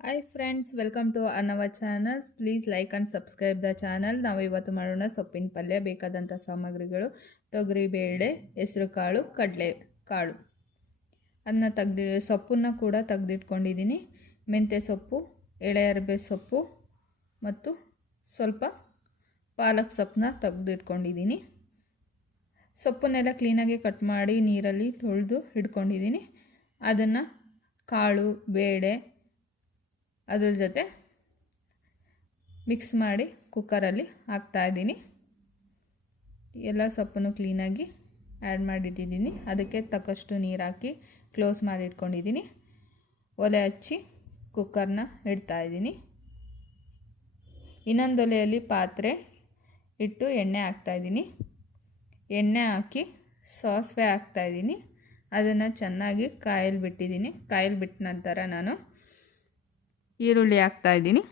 Hi friends, welcome to our channel. Please like and subscribe the channel. ನಾವು ಇವತ್ತು ಮಾಡೋಣ ಸೊಪ್ಪಿನ ಪಲ್ಯ. ಬೇಕಾದಂಥ ಸಾಮಗ್ರಿಗಳು: ತೊಗರಿಬೇಳೆ, ಹೆಸರು ಕಾಳು, ಕಡಲೆ ಕಾಳು. ಅದನ್ನ ಸೊಪ್ಪನ್ನು ಕೂಡ ತೆಗೆದಿಟ್ಕೊಂಡಿದ್ದೀನಿ. ಮೆಂತ್ಯ ಸೊಪ್ಪು, ಎಳೆ ಅರಬೆ ಸೊಪ್ಪು ಮತ್ತು ಸ್ವಲ್ಪ ಪಾಲಕ್ ಸೊಪ್ಪನ್ನ ತೆಗೆದಿಟ್ಕೊಂಡಿದ್ದೀನಿ. ಸೊಪ್ಪನ್ನೆಲ್ಲ ಕ್ಲೀನಾಗಿ ಕಟ್ ಮಾಡಿ ನೀರಲ್ಲಿ ತೊಳೆದು ಇಟ್ಕೊಂಡಿದ್ದೀನಿ. ಅದನ್ನು ಕಾಳು, ಬೇಳೆ ಅದ್ರ ಜೊತೆ ಮಿಕ್ಸ್ ಮಾಡಿ ಕುಕ್ಕರಲ್ಲಿ ಹಾಕ್ತಾಯಿದ್ದೀನಿ. ಎಲ್ಲ ಸೊಪ್ಪನ್ನು ಕ್ಲೀನಾಗಿ ಆ್ಯಡ್ ಮಾಡಿಟ್ಟಿದ್ದೀನಿ. ಅದಕ್ಕೆ ತಕ್ಕಷ್ಟು ನೀರು ಹಾಕಿ ಕ್ಲೋಸ್ ಮಾಡಿ ಇಟ್ಕೊಂಡಿದ್ದೀನಿ. ಒಲೆ ಹಚ್ಚಿ ಕುಕ್ಕರ್ನ ಇಡ್ತಾಯಿದ್ದೀನಿ. ಇನ್ನೊಂದು ಒಲೆಯಲ್ಲಿ ಪಾತ್ರೆ ಇಟ್ಟು ಎಣ್ಣೆ ಹಾಕ್ತಾಯಿದ್ದೀನಿ. ಎಣ್ಣೆ ಹಾಕಿ ಸಾಸಿವೆ ಹಾಕ್ತಾಯಿದ್ದೀನಿ. ಅದನ್ನು ಚೆನ್ನಾಗಿ ಕಾಯಲ್ಲಿ ಬಿಟ್ಟಿದ್ದೀನಿ. ಕಾಯಲ್ಲಿ ಬಿಟ್ಟ ನಂತರ ನಾನು ಈರುಳ್ಳಿ ಹಾಕ್ತಾಯಿದ್ದೀನಿ.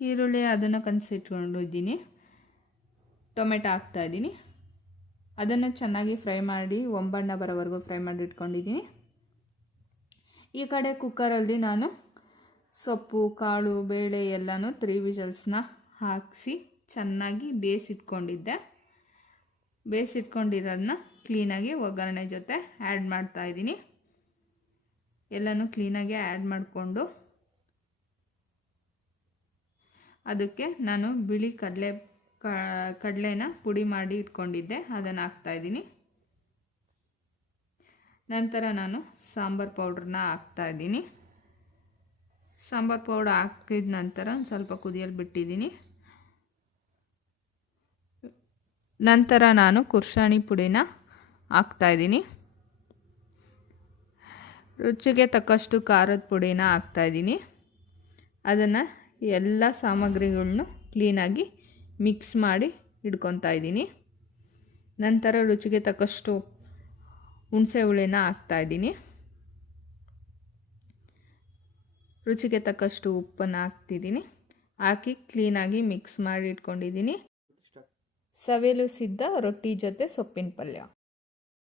ಈರುಳ್ಳಿ ಅದನ್ನು ಕಲಸಿಟ್ಕೊಂಡಿದ್ದೀನಿ. ಟೊಮೆಟೊ ಹಾಕ್ತಾಯಿದ್ದೀನಿ. ಅದನ್ನು ಚೆನ್ನಾಗಿ ಫ್ರೈ ಮಾಡಿ ಒಂಬಣ್ಣ ಬರೋವರೆಗೂ ಫ್ರೈ ಮಾಡಿ ಇಟ್ಕೊಂಡಿದ್ದೀನಿ. ಈ ಕಡೆ ಕುಕ್ಕರಲ್ಲಿ ನಾನು ಸೊಪ್ಪು, ಕಾಳು, ಬೇಳೆ ಎಲ್ಲನೂ 3 ವಿಷಲ್ಸ್ನ ಹಾಕಿಸಿ ಚೆನ್ನಾಗಿ ಬೇಯಿಸಿಟ್ಕೊಂಡಿದ್ದೆ. ಬೇಯಿಸಿಟ್ಕೊಂಡಿರೋದನ್ನ ಕ್ಲೀನಾಗಿ ಒಗ್ಗರಣೆ ಜೊತೆ ಆ್ಯಡ್ ಮಾಡ್ತಾಯಿದ್ದೀನಿ. ಎಲ್ಲನೂ ಕ್ಲೀನಾಗಿ ಆ್ಯಡ್ ಮಾಡಿಕೊಂಡು ಅದಕ್ಕೆ ನಾನು ಬಿಳಿ ಕಡಲೆನ ಪುಡಿ ಮಾಡಿ ಇಟ್ಕೊಂಡಿದ್ದೆ, ಅದನ್ನು ಹಾಕ್ತಾಯಿದ್ದೀನಿ. ನಂತರ ನಾನು ಸಾಂಬಾರು ಪೌಡ್ರನ್ನ ಹಾಕ್ತಾಯಿದ್ದೀನಿ. ಸಾಂಬಾರು ಪೌಡ್ರ್ ಹಾಕಿದ ನಂತರ ಸ್ವಲ್ಪ ಕುದಿಯಲು ಬಿಟ್ಟಿದ್ದೀನಿ. ನಂತರ ನಾನು ಕುರ್ಷಾಣಿ ಪುಡಿನ ಹಾಕ್ತಾಯಿದ್ದೀನಿ. ರುಚಿಗೆ ತಕ್ಕಷ್ಟು ಖಾರದ ಪುಡಿನ ಹಾಕ್ತಾಯಿದ್ದೀನಿ. ಅದನ್ನು ಎಲ್ಲ ಸಾಮಗ್ರಿಗಳನ್ನೂ ಕ್ಲೀನಾಗಿ ಮಿಕ್ಸ್ ಮಾಡಿ ಇಟ್ಕೊತಾ ಇದ್ದೀನಿ. ನಂತರ ರುಚಿಗೆ ತಕ್ಕಷ್ಟು ಹುಣಸೆ ಹುಳಿನ ಹಾಕ್ತಾಯಿದ್ದೀನಿ. ರುಚಿಗೆ ತಕ್ಕಷ್ಟು ಉಪ್ಪನ್ನು ಹಾಕ್ತಿದ್ದೀನಿ. ಹಾಕಿ ಕ್ಲೀನಾಗಿ ಮಿಕ್ಸ್ ಮಾಡಿ ಇಟ್ಕೊಂಡಿದ್ದೀನಿ. ಸವಿಯಲು ಸಿದ್ಧ ರೊಟ್ಟಿ ಜೊತೆ ಸೊಪ್ಪಿನ ಪಲ್ಯ.